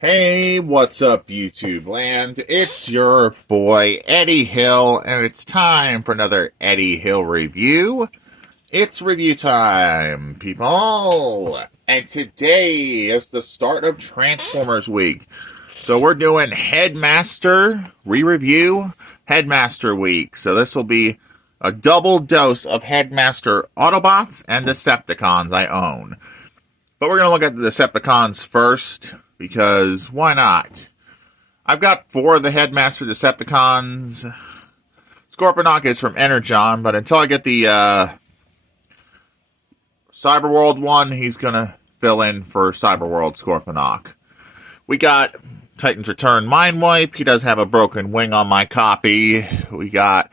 Hey, what's up, YouTube land? It's your boy, Eddie Hill, and it's time for another Eddie Hill review. It's review time, people! And today is the start of Transformers Week. So we're doing Headmaster re-review, Headmaster Week. So this will be a double dose of Headmaster Autobots and Decepticons I own. But we're going to look at the Decepticons first, because why not? I've got 4 of the Headmaster Decepticons. Scorponok is from Energon, but until I get the Cyberworld one, he's going to fill in for Cyberworld Scorponok. We got Titan's Return Mindwipe. He does have a broken wing on my copy. We got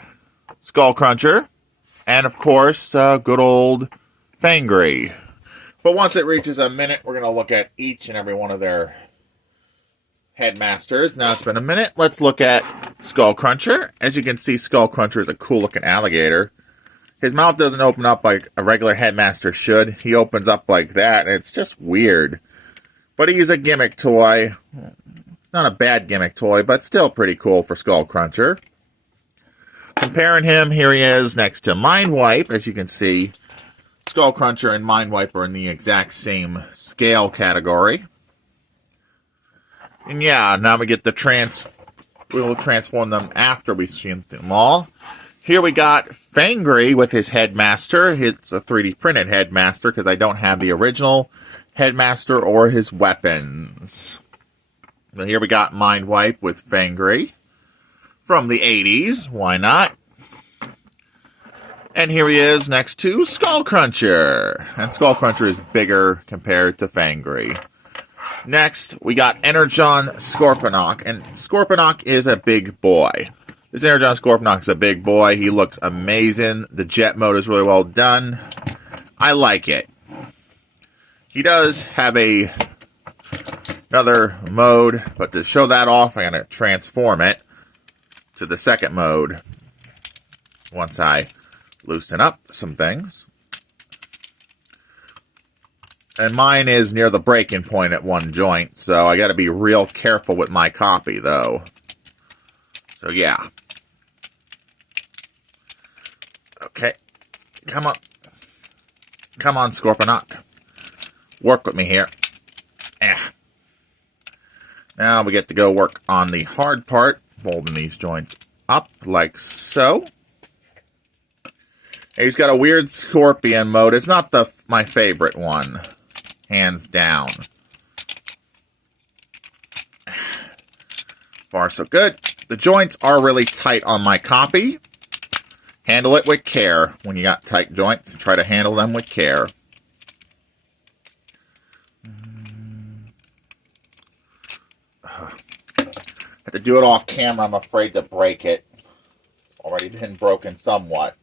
Skullcruncher. And, of course, good old Fangry. But once it reaches a minute, we're going to look at each and every one of their Headmasters. Now it's been a minute. Let's look at Skullcruncher. As you can see, Skullcruncher is a cool-looking alligator. His mouth doesn't open up like a regular Headmaster should. He opens up like that, and it's just weird. But he's a gimmick toy. Not a bad gimmick toy, but still pretty cool for Skullcruncher. Comparing him, here he is next to Mindwipe, as you can see. Skullcruncher and Mindwipe are in the exact same scale category. And yeah, now we get the we'll transform them after we've seen them all. Here we got Fangry with his Headmaster. It's a 3D printed Headmaster because I don't have the original Headmaster or his weapons. And here we got Mindwipe with Fangry from the 80s. Why not? And here he is next to Skullcruncher. And Skullcruncher is bigger compared to Fangry. Next, we got Energon Scorponok. And Scorponok is a big boy. This Energon Scorponok is a big boy. He looks amazing. The jet mode is really well done. I like it. He does have another mode, but to show that off, I'm going to transform it to the second mode once I loosen up some things. And mine is near the breaking point at one joint, so I got to be real careful with my copy, though. So, yeah. Okay. Come on. Come on, Scorponok. Work with me here. Now we get to go work on the hard part, folding these joints up like so. He's got a weird scorpion mode. It's not my favorite one. Hands down. Far so good. The joints are really tight on my copy. Handle it with care. When you got tight joints, try to handle them with care. Have to do it off camera. I'm afraid to break it. It's already been broken somewhat.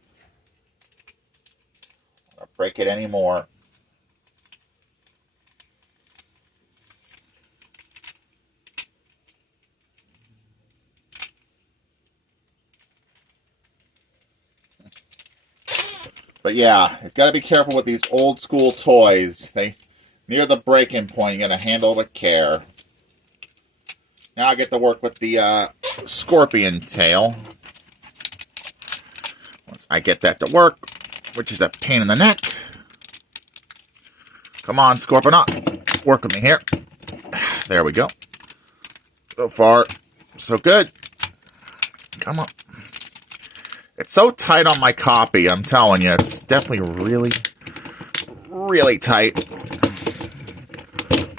Break it anymore. But yeah, you've got to be careful with these old school toys. Near the breaking point, you got to handle with care. Now I get to work with the scorpion tail. Once I get that to work, which is a pain in the neck. Come on, Scorponok. Work with me here. There we go. So far, so good. Come on. It's so tight on my copy, I'm telling you. It's definitely really, really tight.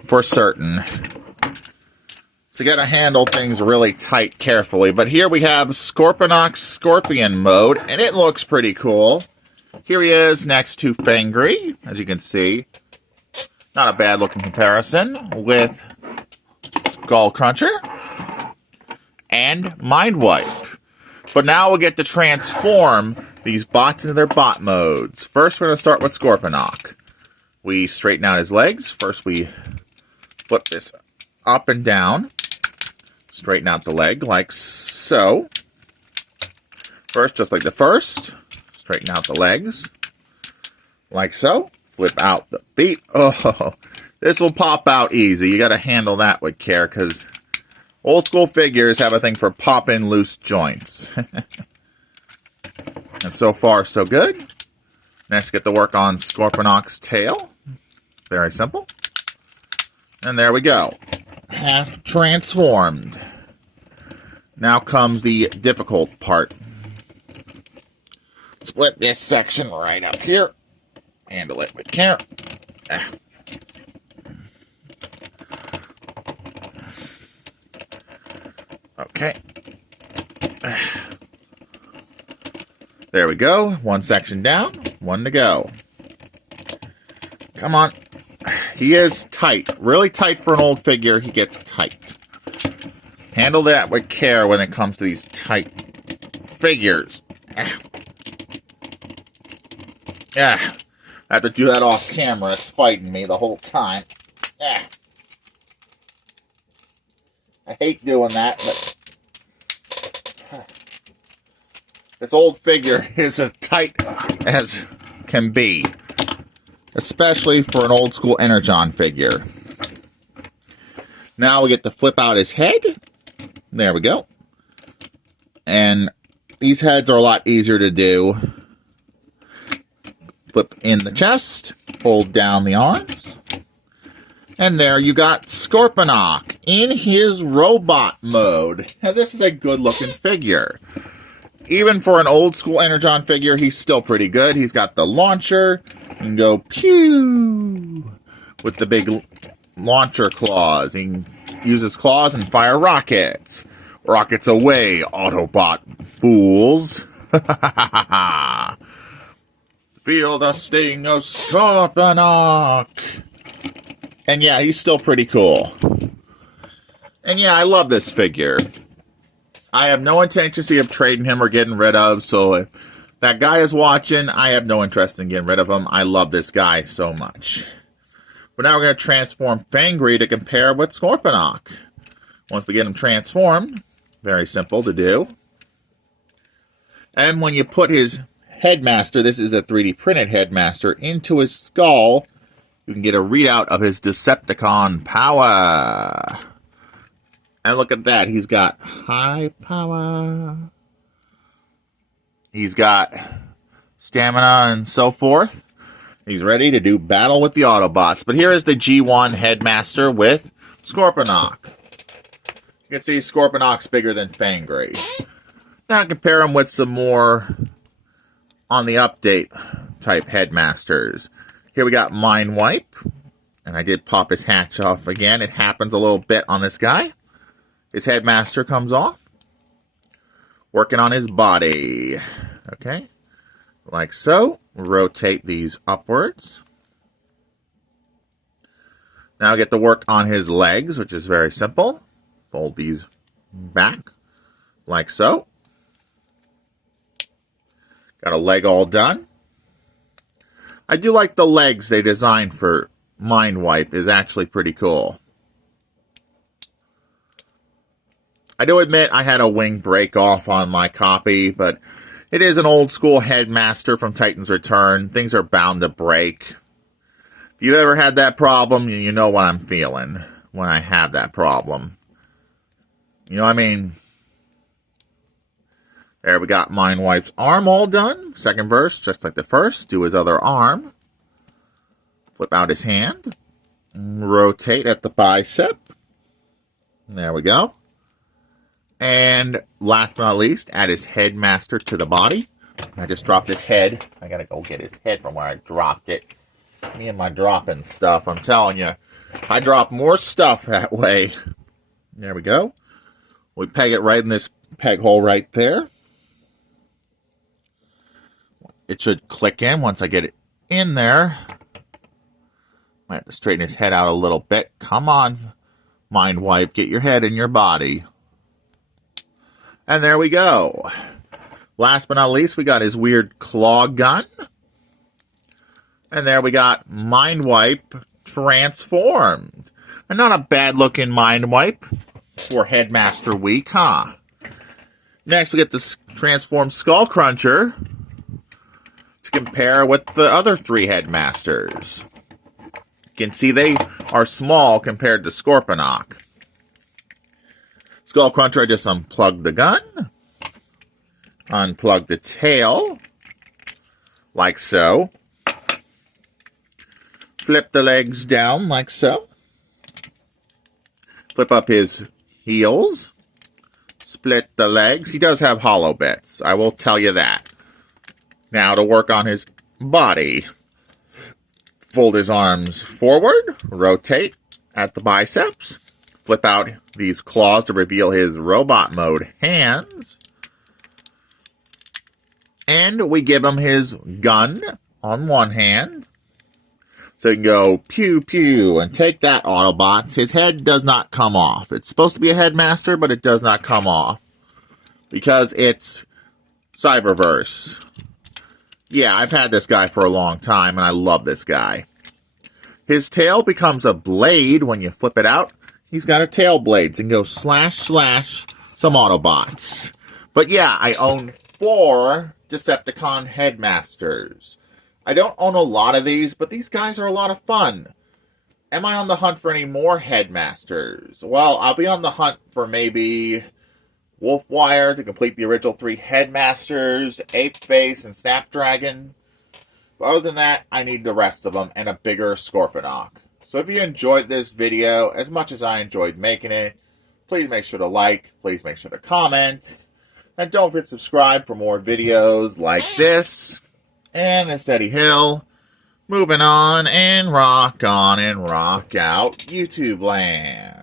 For certain. So you gotta handle things really tight, carefully. But here we have Scorponok's Scorpion mode, and it looks pretty cool. Here he is next to Fangry, as you can see. Not a bad looking comparison with Skullcruncher and Mindwipe. But now we'll get to transform these bots into their bot modes. First, we're going to start with Scorponok. We straighten out his legs. First, we flip this up and down. Straighten out the leg like so. First, just like the first. Straighten out the legs like so. Flip out the feet. Oh, This will pop out easy. You got to handle that with care because old school figures have a thing for popping loose joints. And so far, so good. Next, get to work on Scorponok's tail. Very simple. And there we go. Half transformed. Now comes the difficult part. Split this section right up here. Handle it with care. Okay. There we go. One section down, one to go. Come on. He is tight. Really tight for an old figure. He gets tight. Handle that with care when it comes to these tight figures. I have to do that off camera. It's fighting me the whole time. I hate doing that, but this old figure is as tight as can be. Especially for an old school Energon figure. Now we get to flip out his head. There we go. And these heads are a lot easier to do. Flip in the chest. Hold down the arms. And there you got Scorponok in his robot mode. Now this is a good looking figure. Even for an old school Energon figure, he's still pretty good. He's got the launcher. You can go pew with the big launcher claws. He can use his claws and fire rockets. Rockets away, Autobot fools. Feel the sting of Scorponok. And yeah, he's still pretty cool. And yeah, I love this figure. I have no intention of trading him or getting rid of, so if that guy is watching, I have no interest in getting rid of him. I love this guy so much. But now we're going to transform Fangry to compare with Scorponok. Once we get him transformed, very simple to do. And when you put his headmaster, this is a 3D printed headmaster, into his skull, you can get a readout of his Decepticon power. And look at that. He's got high power. He's got stamina and so forth. He's ready to do battle with the Autobots. But here is the G1 Headmaster with Scorponok. You can see Scorponok's bigger than Fangry. Now compare him with some more on the update type Headmasters. Here we got Mind Wipe. And I did pop his hatch off again. It happens a little bit on this guy. His headmaster comes off. Working on his body. Okay. Like so. Rotate these upwards. Now I get to work on his legs, which is very simple. Fold these back. Like so. Got a leg all done. I do like the legs they designed for Mind Wipe. Is actually pretty cool. I do admit I had a wing break off on my copy, but it is an old school headmaster from Titan's Return. Things are bound to break. If you've ever had that problem, you know what I'm feeling when I have that problem. You know what I mean? There we got Mind Wipe's arm all done. Second verse, just like the first. Do his other arm. Flip out his hand. Rotate at the bicep. There we go. And last but not least, add his headmaster to the body. I just dropped his head. I gotta go get his head from where I dropped it. Me and my dropping stuff, I'm telling you. I drop more stuff that way. There we go. We peg it right in this peg hole right there. It should click in once I get it in there. Might have to straighten his head out a little bit. Come on, Mind Wipe. Get your head in your body. And there we go. Last but not least, we got his weird claw gun. And there we got Mind Wipe transformed. And not a bad looking Mind Wipe for Headmaster Week, huh? Next, we get this transformed Skull Cruncher to compare with the other three Headmasters. You can see they are small compared to Scorponok. Skull Cruncher, I just unplugged the gun. Unplug the tail. Like so. Flip the legs down like so. Flip up his heels. Split the legs. He does have hollow bits. I will tell you that. Now to work on his body. Fold his arms forward. Rotate at the biceps. Flip out these claws to reveal his robot mode hands. And we give him his gun on one hand. So you can go pew pew and take that, Autobots. His head does not come off. It's supposed to be a headmaster, but it does not come off. Because it's Cyberverse. Yeah, I've had this guy for a long time, and I love this guy. His tail becomes a blade when you flip it out. He's got a tail blade, and go slash slash some Autobots. But yeah, I own 4 Decepticon headmasters. I don't own a lot of these, but these guys are a lot of fun. Am I on the hunt for any more headmasters? Well, I'll be on the hunt for maybe Wolfwire to complete the original 3 headmasters, Apeface, and Snapdragon. But other than that, I need the rest of them and a bigger Scorponok. So if you enjoyed this video as much as I enjoyed making it, please make sure to like, please make sure to comment, and don't forget to subscribe for more videos like this. And it's Eddie Hill, moving on and rock out YouTube land.